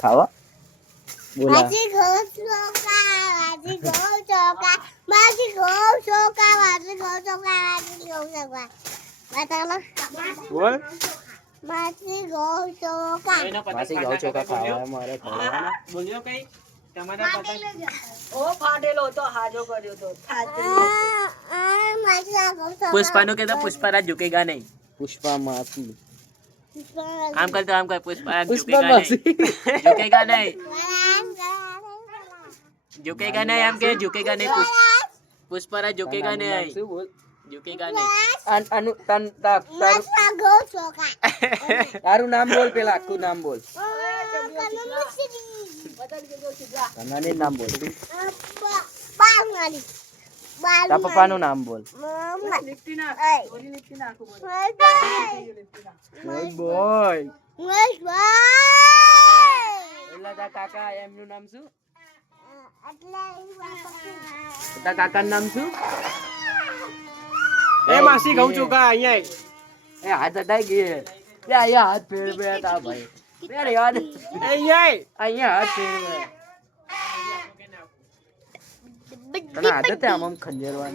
ખાવા બોલા માસી ઘઉં ચોખા માસી ઘઉં ચોખા માસી ઘઉં ચોખા માસી ઘઉં ચોખા માસી ઘઉં ચોખા બતાવો બોલ માસી ઘઉં ચોખા માસી ઘઉં ચોખા ખાવા મારે ખાવાના બોલ્યો કઈ તમારા પતંગ ઓ ફાટેલો તો હાજો કર્યો તો માસી ઘઉં ચોખા પુષ્પાનું કહેતો પુષ્પરાજ ઝુકેગા નહીં. પુષ્પા માસી આમ કર તો આમ કર પુષ્પરાજ પુષ્પા ઝુકેગા માસી નહીં. ઝુકેગા નહીં. ઝુકેગા નહીં આમ કે ઝુકેગા નહીં. પુષ્પરાજ ઝુકેગા નહીં. શું બોલ ઝુકેગા નહીં. અનુ તન તારું તારું નામ બોલ પેલા આખું નામ બોલ તનાને નામ બોલ તારા પપ્પાનું નામ બોલ બોય પેલા તારા કાકા એમનું નામ શું તારા કાકાનું નામ શું એ માસી ઘઉં ચોખા અહીંયા એ હાથ હટાઈ ગયે બે અહીંયા હાથ ફેર બે તા ભાઈ બે યાદ અહીંયા હાથ ફેર બે તને આદત આમ ખંજરવાની